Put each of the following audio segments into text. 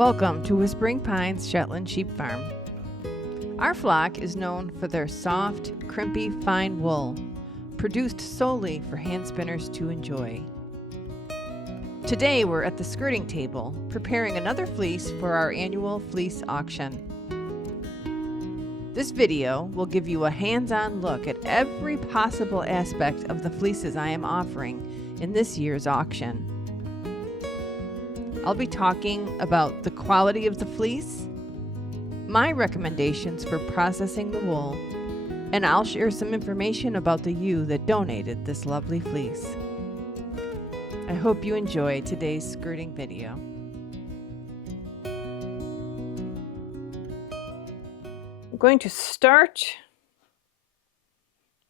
Welcome to Whispering Pines Shetland Sheep Farm. Our flock is known for their soft, crimpy, fine wool, produced solely for hand spinners to enjoy. Today we're at the skirting table, preparing another fleece for our annual fleece auction. This video will give you a hands-on look at every possible aspect of the fleeces I am offering in this year's auction. I'll be talking about the quality of the fleece, my recommendations for processing the wool, and I'll share some information about the ewe that donated this lovely fleece. I hope you enjoy today's skirting video. I'm going to start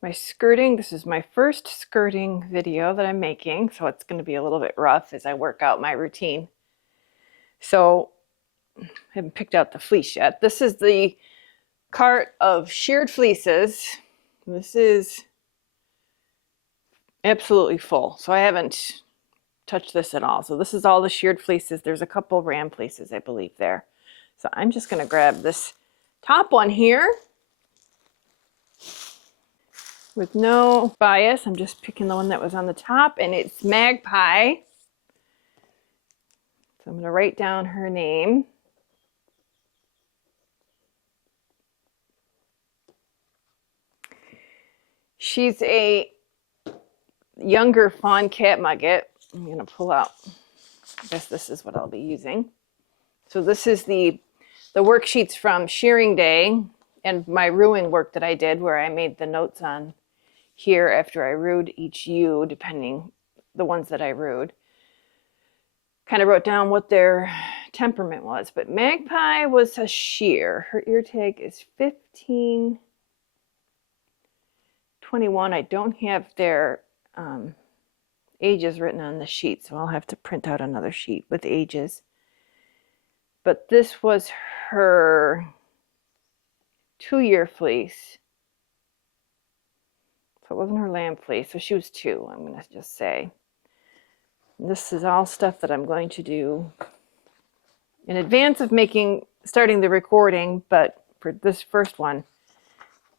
my skirting. This is my first skirting video that I'm making, so it's going to be a little bit rough as I work out my routine. So I haven't picked out the fleece yet. This is the cart of sheared fleeces. This is absolutely full, so I haven't touched this at all. So this is all the sheared fleeces. There's a couple ram fleeces, I believe, there. So I'm just going to grab this top one here with no bias. I'm just picking the one that was on the top, and it's Magpie. So I'm going to write down her name. She's a younger fawn katmoget. I'm going to pull out, I guess this is what I'll be using. So this is the worksheets from shearing day and my ruing work that I did, where I made the notes on here after I rued each ewe, depending the ones that I rued. Kind of wrote down what their temperament was, but Magpie was a shear. Her ear tag is 1521. I don't have their ages written on the sheet, so I'll have to print out another sheet with ages. But this was her 2-year fleece. So it wasn't her lamb fleece, so she was 2, I'm going to just say. This is all stuff that I'm going to do in advance of starting the recording, but for this first one,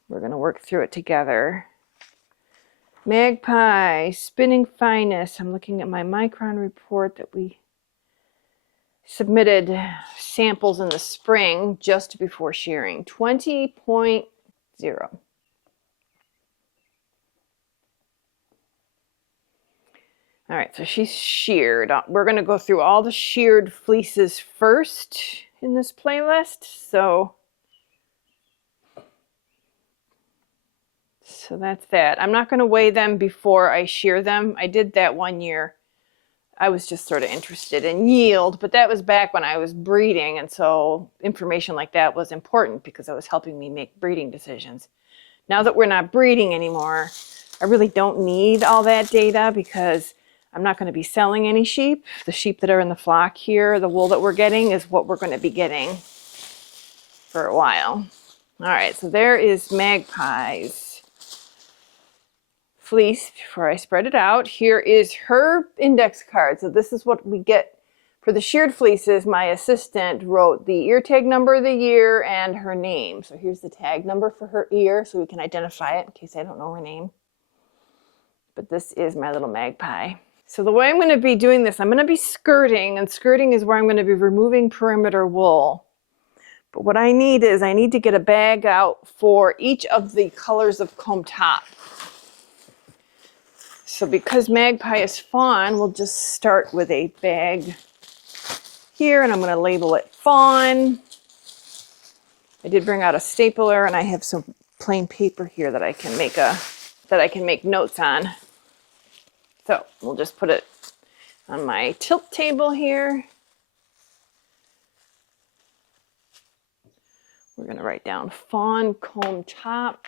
we're going to work through it together. Magpie, spinning finest. I'm looking at my micron report that we submitted samples in the spring just before shearing. 20.0. All right, so she's sheared. We're going to go through all the sheared fleeces first in this playlist. So that's that. I'm not going to weigh them before I shear them. I did that one year. I was just sort of interested in yield, but that was back when I was breeding, and so information like that was important because it was helping me make breeding decisions. Now that we're not breeding anymore, I really don't need all that data because I'm not going to be selling any sheep. The sheep that are in the flock here, the wool that we're getting is what we're going to be getting for a while. All right, so there is Magpie's fleece before I spread it out. Here is her index card. So this is what we get for the sheared fleeces. My assistant wrote the ear tag number of the year and her name. So here's the tag number for her ear so we can identify it in case I don't know her name. But this is my little Magpie. So the way I'm going to be doing this, I'm going to be skirting, and skirting is where I'm going to be removing perimeter wool. But what I need to get a bag out for each of the colors of comb top. So because Magpie is fawn, we'll just start with a bag here, and I'm going to label it fawn. I did bring out a stapler, and I have some plain paper here that I can make notes on. So we'll just put it on my tilt table here. We're going to write down fawn comb top.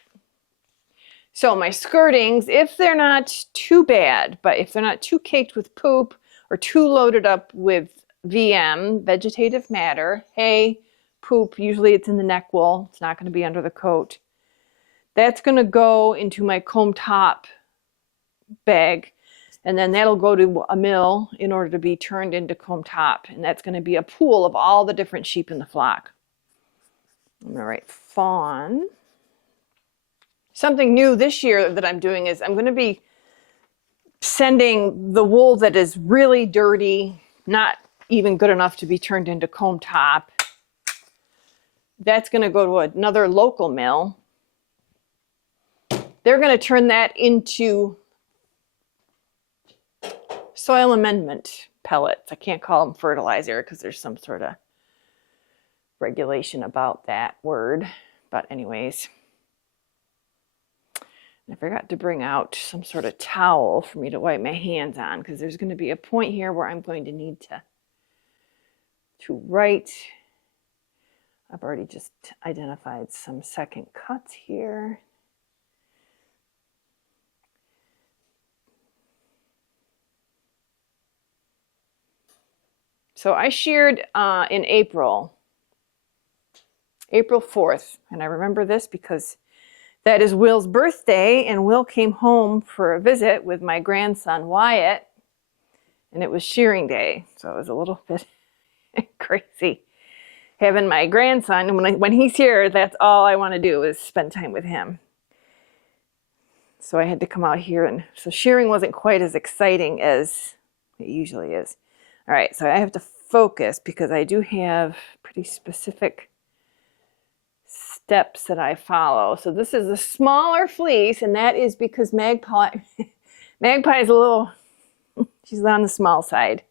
So my skirtings, if they're not too bad, but if they're not too caked with poop or too loaded up with VM, vegetative matter, hay, poop, usually it's in the neck wool. It's not going to be under the coat. That's going to go into my comb top bag. And then that'll go to a mill in order to be turned into comb top. And that's going to be a pool of all the different sheep in the flock. I'm going to write fawn. Something new this year that I'm doing is I'm going to be sending the wool that is really dirty, not even good enough to be turned into comb top. That's going to go to another local mill. They're going to turn that into soil amendment pellets. I can't call them fertilizer because there's some sort of regulation about that word. But anyways, I forgot to bring out some sort of towel for me to wipe my hands on, because there's going to be a point here where I'm going to need to write. I've already just identified some second cuts here. So I sheared in April 4th, and I remember this because that is Will's birthday, and Will came home for a visit with my grandson Wyatt, and it was shearing day, so it was a little bit crazy having my grandson, and when he's here, that's all I want to do is spend time with him. So I had to come out here, and so shearing wasn't quite as exciting as it usually is. All right, so I have to focus because I do have pretty specific steps that I follow. So this is a smaller fleece, and that is because Magpie is a little, she's on the small side.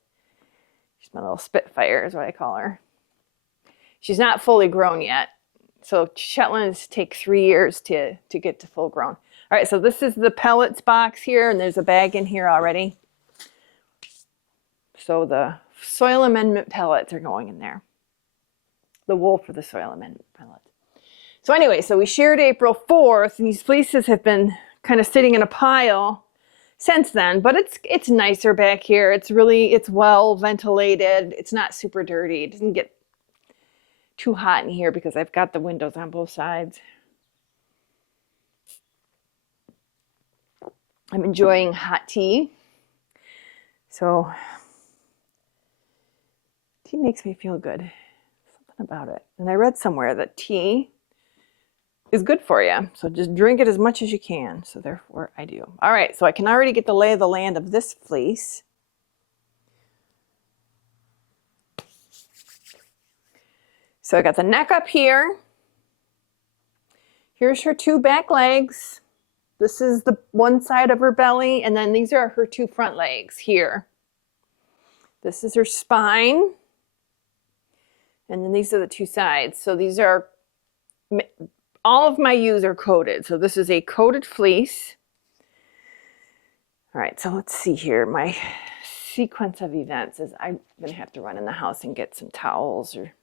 She's my little Spitfire is what I call her. She's not fully grown yet. So Shetlands take 3 years to get to full grown. All right, so this is the pellets box here, and there's a bag in here already. So the soil amendment pellets are going in there. The wool for the soil amendment pellets. So anyway, so we sheared April 4th, and these fleeces have been kind of sitting in a pile since then, but it's nicer back here. It's well ventilated. It's not super dirty. It doesn't get too hot in here because I've got the windows on both sides. I'm enjoying hot tea. So tea makes me feel good. Something about it. And I read somewhere that tea is good for you. So just drink it as much as you can. So therefore I do. All right, so I can already get the lay of the land of this fleece. So I got the neck up here. Here's her 2 back legs. This is the one side of her belly, and then these are her 2 front legs here. This is her spine, and then these are the 2 sides. So these are, all of my ewes are coated. So this is a coated fleece. All right, so let's see here. My sequence of events is I'm gonna have to run in the house and get some towels or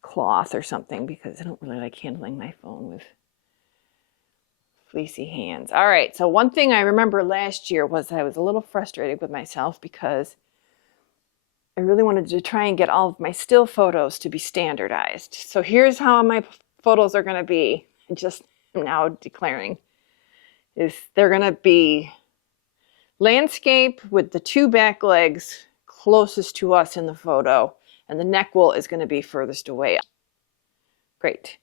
cloth or something because I don't really like handling my phone with fleecy hands. All right, so one thing I remember last year was I was a little frustrated with myself because I really wanted to try and get all of my still photos to be standardized. So here's how my photos are going to be. I just am now declaring is they're going to be landscape with the 2 back legs closest to us in the photo, and the neck wool is going to be furthest away. Great.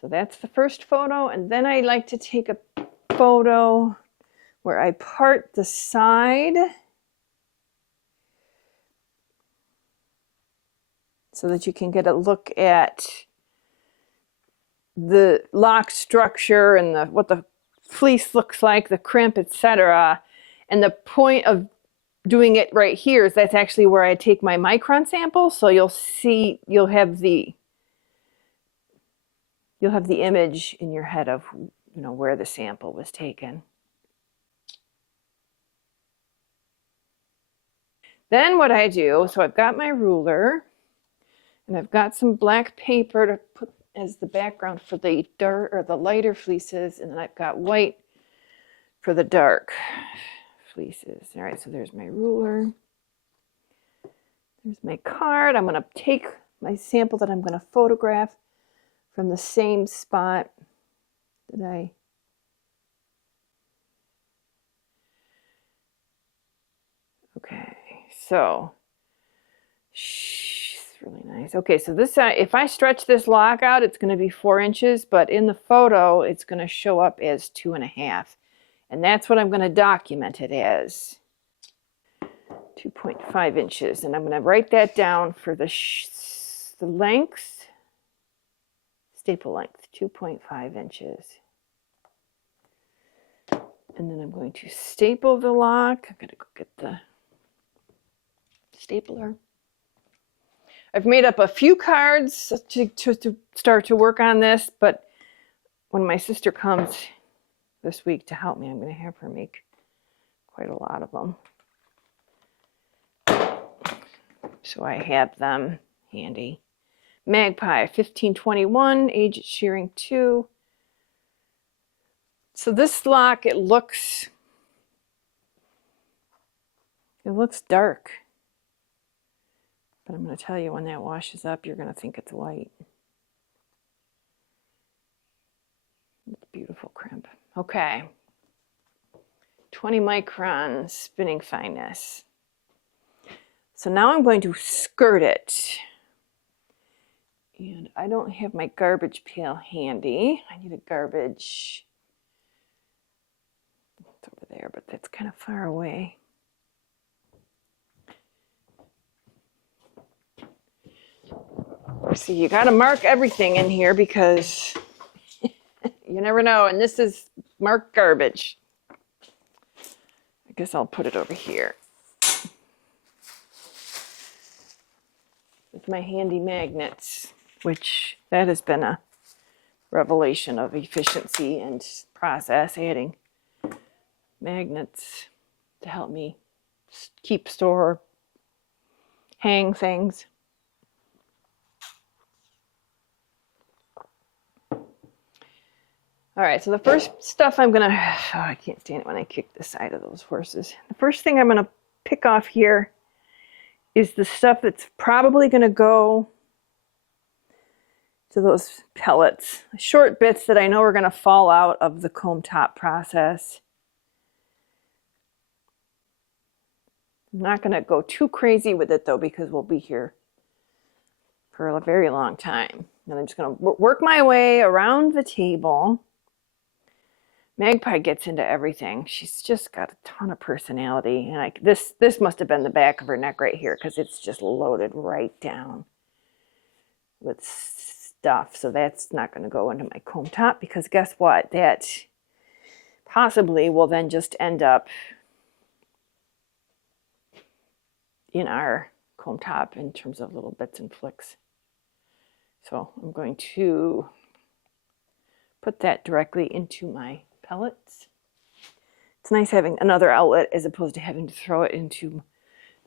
So that's the first photo, and then I like to take a photo where I part the side so that you can get a look at the lock structure and what the fleece looks like, the crimp, etc. And the point of doing it right here is that's actually where I take my micron sample. So you'll see, you'll have the image in your head of, you know, where the sample was taken. Then what I do, so I've got my ruler and I've got some black paper to put as the background for the dark or the lighter fleeces, and then I've got white for the dark fleeces. All right, so there's my ruler. There's my card. I'm going to take my sample that I'm going to photograph from the same spot that I So, it's really nice. Okay, so this if I stretch this lock out, it's going to be 4 inches, but in the photo, it's going to show up as 2.5. And that's what I'm going to document it as. 2.5 inches. And I'm going to write that down for the length, staple length, 2.5 inches. And then I'm going to staple the lock. I'm going to go get the stapler. I've made up a few cards to start to work on this, but when my sister comes this week to help me, I'm going to have her make quite a lot of them. So I have them handy. Magpie 1521, age shearing 2. So this lock, it looks dark. But I'm going to tell you, when that washes up, you're going to think it's white. It's beautiful crimp. Okay. 20 micron spinning fineness. So now I'm going to skirt it. And I don't have my garbage pail handy. I need a garbage. It's over there, but that's kind of far away. So you got to mark everything in here because you never know. And this is marked garbage. I guess I'll put it over here with my handy magnets, which that has been a revelation of efficiency and process, adding magnets to help me keep, store, hang things. All right, so the first stuff I'm gonna, oh, I can't stand it when I kick the side of those horses. The first thing I'm gonna pick off here is the stuff that's probably gonna go to those pellets, short bits that I know are gonna fall out of the comb top process. I'm not gonna go too crazy with it though, because we'll be here for a very long time. And I'm just gonna work my way around the table. Magpie gets into everything. She's just got a ton of personality. And this must have been the back of her neck right here, because it's just loaded right down with stuff. So that's not going to go into my comb top, because guess what? That possibly will then just end up in our comb top in terms of little bits and flicks. So I'm going to put that directly into my pellets. It's nice having another outlet as opposed to having to throw it into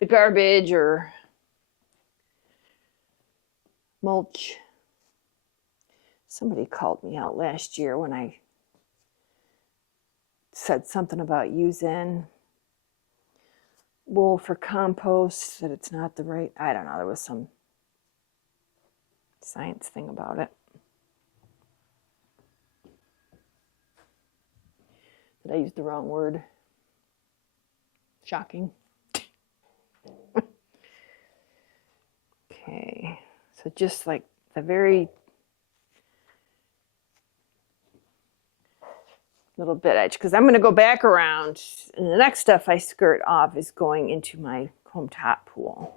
the garbage or mulch. Somebody called me out last year when I said something about using wool for compost, that it's not the right, I don't know, there was some science thing about it. Did I use the wrong word? Shocking. Okay, so just like the very little bit edge, because I'm going to go back around, and the next stuff I skirt off is going into my comb top pool.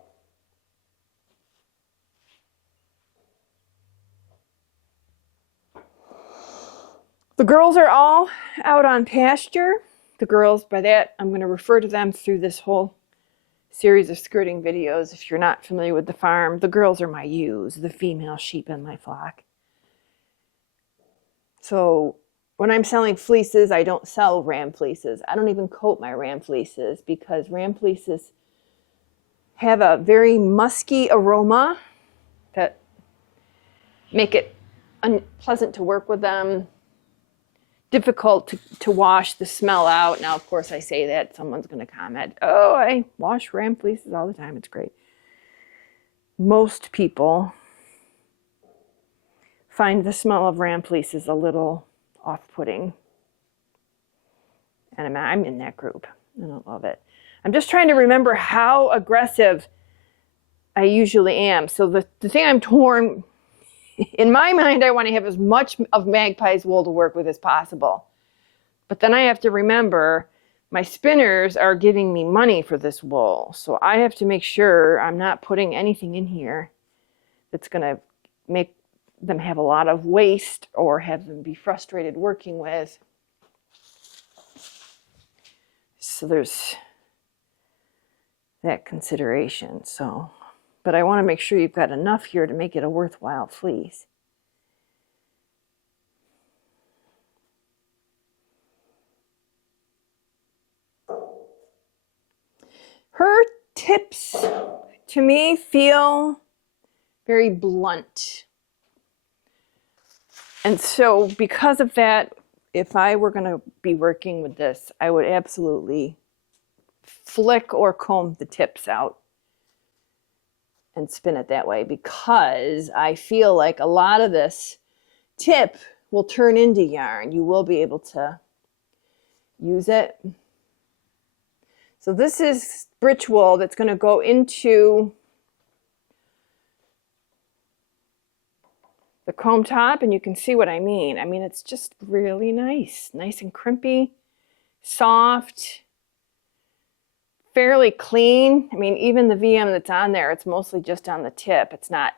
The girls are all out on pasture. The girls, by that, I'm going to refer to them through this whole series of skirting videos. If you're not familiar with the farm, the girls are my ewes, the female sheep in my flock. So when I'm selling fleeces, I don't sell ram fleeces. I don't even coat my ram fleeces, because ram fleeces have a very musky aroma that make it unpleasant to work with them. Difficult to wash the smell out. Now, of course, I say that, someone's going to comment, oh, I wash ram fleeces all the time. It's great. Most people find the smell of ram fleeces a little off-putting. And I'm in that group. I don't love it. I'm just trying to remember how aggressive I usually am. So the thing I'm torn, in my mind, I want to have as much of Magpie's wool to work with as possible. But then I have to remember my spinners are giving me money for this wool. So I have to make sure I'm not putting anything in here that's going to make them have a lot of waste or have them be frustrated working with. So there's that consideration. So, but I want to make sure you've got enough here to make it a worthwhile fleece. Her tips, to me, feel very blunt. And so because of that, if I were going to be working with this, I would absolutely flick or comb the tips out and spin it that way, because I feel like a lot of this tip will turn into yarn. You will be able to use it. So this is britch wool that's going to go into the comb top, and you can see what I mean. I mean, it's just really nice and crimpy, soft, fairly clean. I mean, even the VM that's on there, it's mostly just on the tip. It's not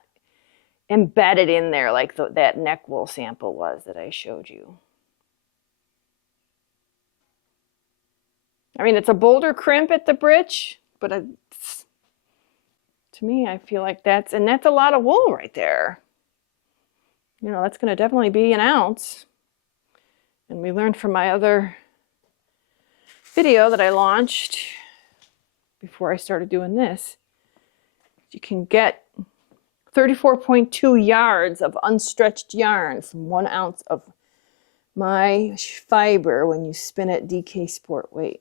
embedded in there like that neck wool sample was that I showed you. I mean, it's a bolder crimp at the britch, but it's, to me, I feel like that's a lot of wool right there. You know, that's going to definitely be an ounce. And we learned from my other video that I launched before I started doing this, you can get 34.2 yards of unstretched yarn from 1 ounce of my fiber when you spin it DK Sport weight.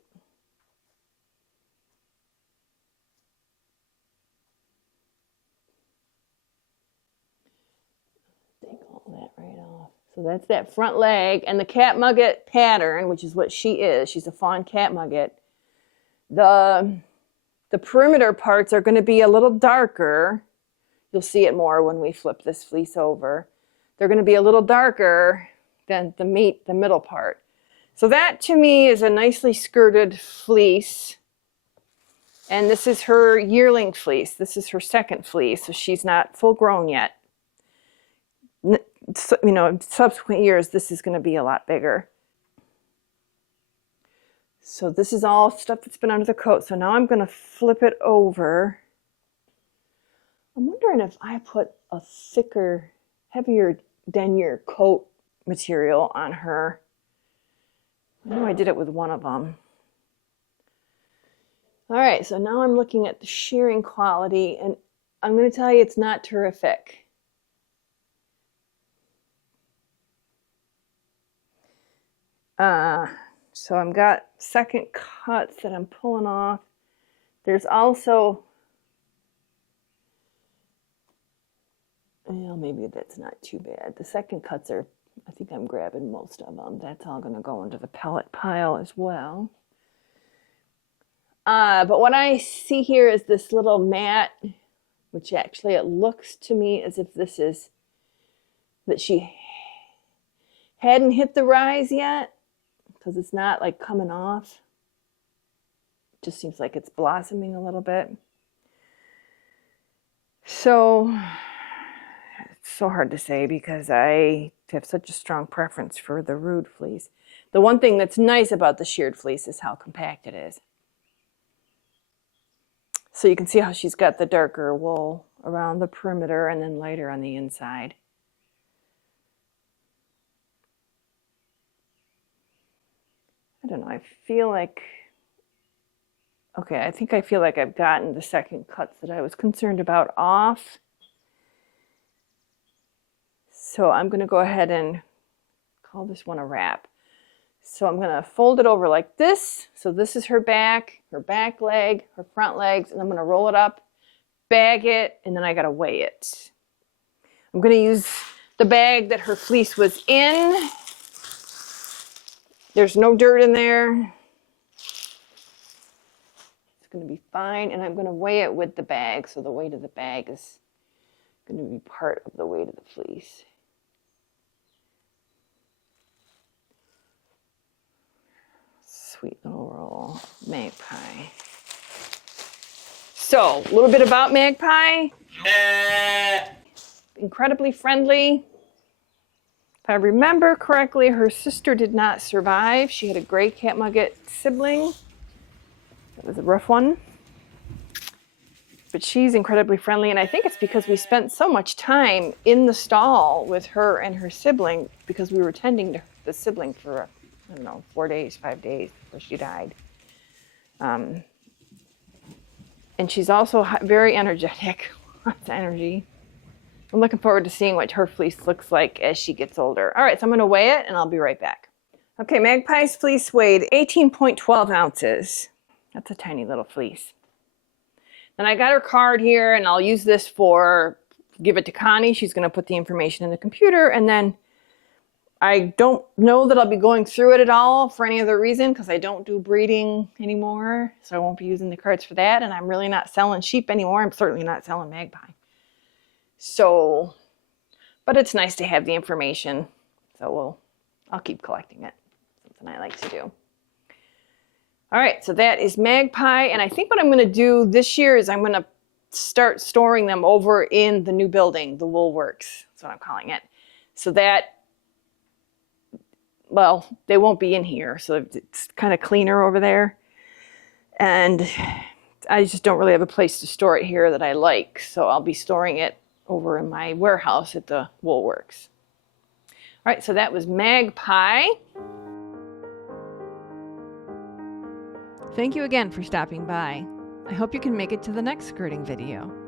That right off. So that's that front leg, and the katmoget pattern, which is what she is. She's a fawn katmoget. The perimeter parts are going to be a little darker. You'll see it more when we flip this fleece over. They're going to be a little darker than the middle part. So that to me is a nicely skirted fleece. And this is her yearling fleece. This is her second fleece, so she's not full grown yet. You know, in subsequent years, this is going to be a lot bigger. So this is all stuff that's been under the coat. So now I'm going to flip it over. I'm wondering if I put a thicker, heavier denier coat material on her. I know I did it with one of them. All right, so now I'm looking at the shearing quality, and I'm going to tell you it's not terrific. So I've got second cuts that I'm pulling off. There's also, well, maybe that's not too bad. The second cuts are, I think I'm grabbing most of them. That's all going to go into the pellet pile as well. But what I see here is this little mat, which actually it looks to me as if this is, that she hadn't hit the rise yet, because it's not like coming off. It just seems like it's blossoming a little bit. So it's so hard to say because I have such a strong preference for the rude fleece. The one thing that's nice about the sheared fleece is how compact it is. So you can see how she's got the darker wool around the perimeter and then lighter on the inside. I don't know, I feel like, okay, I think I feel like I've gotten the second cuts that I was concerned about off. So I'm going to go ahead and call this one a wrap. So I'm going to fold it over like this. So this is her back leg, her front legs, and I'm going to roll it up, bag it, and then I got to weigh it. I'm going to use the bag that her fleece was in. There's no dirt in there. going to be fine. And I'm going to weigh it with the bag. So the weight of the bag is going to be part of the weight of the fleece. Sweet little roll. Magpie. So, a little bit about Magpie. Incredibly friendly. If I remember correctly, her sister did not survive. She had a gray katmoget sibling. That was a rough one. But she's incredibly friendly, and I think it's because we spent so much time in the stall with her and her sibling because we were tending to the sibling for, I don't know, 4 days, 5 days before she died. And she's also very energetic, lots of energy. I'm looking forward to seeing what her fleece looks like as she gets older. All right, so I'm gonna weigh it and I'll be right back. Okay, Magpie's fleece weighed 18.12 ounces. That's a tiny little fleece. Then I got her card here and I'll use this for, give it to Connie. She's gonna put the information in the computer, and then I don't know that I'll be going through it at all for any other reason because I don't do breeding anymore. So I won't be using the cards for that. And I'm really not selling sheep anymore. I'm certainly not selling Magpie. So, but it's nice to have the information. So I'll keep collecting it. Something I like to do. All right, so that is Magpie. And I think what I'm going to do this year is I'm going to start storing them over in the new building, the Wool Works. That's what I'm calling it. So that, well, they won't be in here, so it's kind of cleaner over there. And I just don't really have a place to store it here that I like, so I'll be storing it over in my warehouse at the Wool Works. All right, so that was Magpie. Thank you again for stopping by. I hope you can make it to the next skirting video.